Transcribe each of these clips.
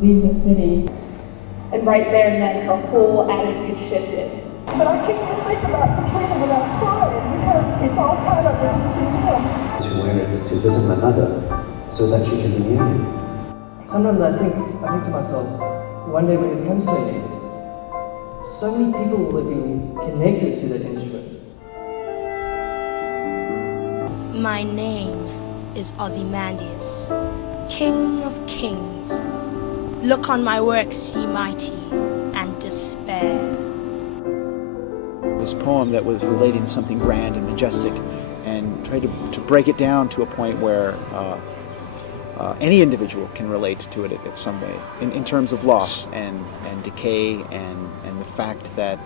leave the city. And right there and then her whole attitude shifted. But I can't think about the freedom without crying because it's all kind of in To where it's to visit my mother so that she can be near me. Sometimes I think to myself, one day when it comes to an end, so many people will have been connected to that instrument. My name is Ozymandias, King of Kings. Look on my works, ye mighty, and despair. This poem that was relating to something grand and majestic, and tried to break it down to a point where any individual can relate to it in some way, in terms of loss and decay and the fact that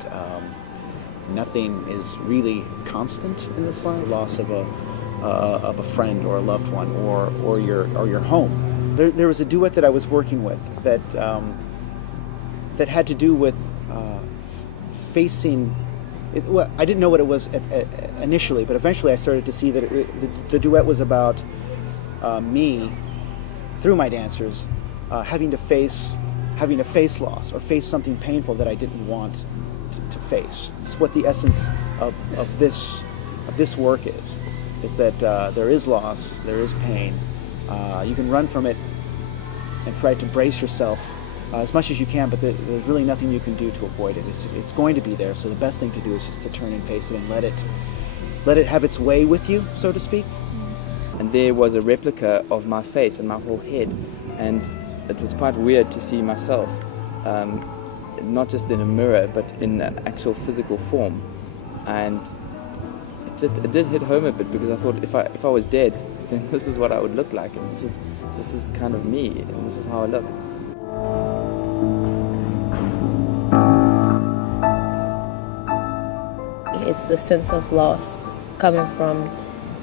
nothing is really constant in this life. Loss of a friend or a loved one or your home. There was a duet that I was working with that had to do with facing. Well, I didn't know what it was initially, but eventually I started to see that the duet was about me, through my dancers, having to face loss or face something painful that I didn't want to face. It's what the essence of this work is that there is loss, there is pain. You can run from it and try to brace yourself as much as you can, but there's really nothing you can do to avoid it. It's going to be there. So the best thing to do is just to turn and face it and let it have its way with you, so to speak. And there was a replica of my face and my whole head, and it was quite weird to see myself, not just in a mirror, but in an actual physical form. And it did hit home a bit, because I thought if I was dead, then this is what I would look like, and this is kind of me, and this is how I look. It's the sense of loss coming from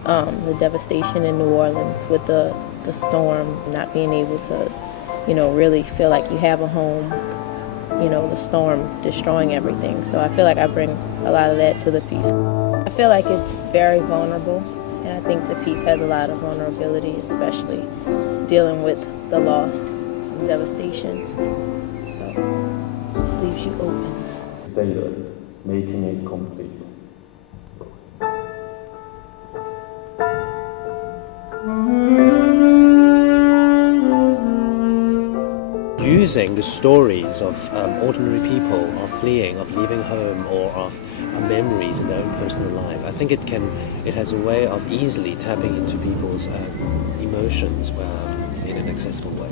the devastation in New Orleans with the storm, not being able to, really feel like you have a home, the storm destroying everything. So I feel like I bring a lot of that to the piece. I feel like it's very vulnerable, and I think the piece has a lot of vulnerability, especially dealing with the loss and devastation. So it leaves you open. Taylor, making it complete. Using the stories of ordinary people, of fleeing, of leaving home, or of memories in their own personal life, I think it has a way of easily tapping into people's emotions in an accessible way.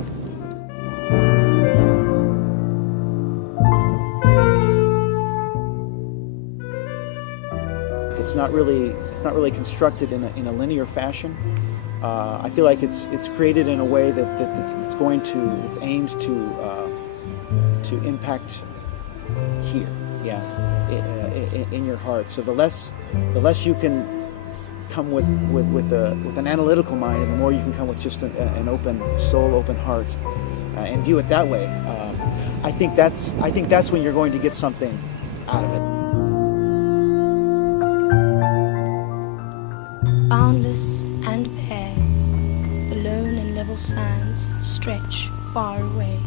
It's not really constructed in a linear fashion. I feel like it's created in a way that's aimed to impact here, in your heart. So the less you can come with an analytical mind, and the more you can come with just an open soul, open heart, and view it that way. I think that's when you're going to get something out of it. Boundless and bare, the lone and level sands stretch far away.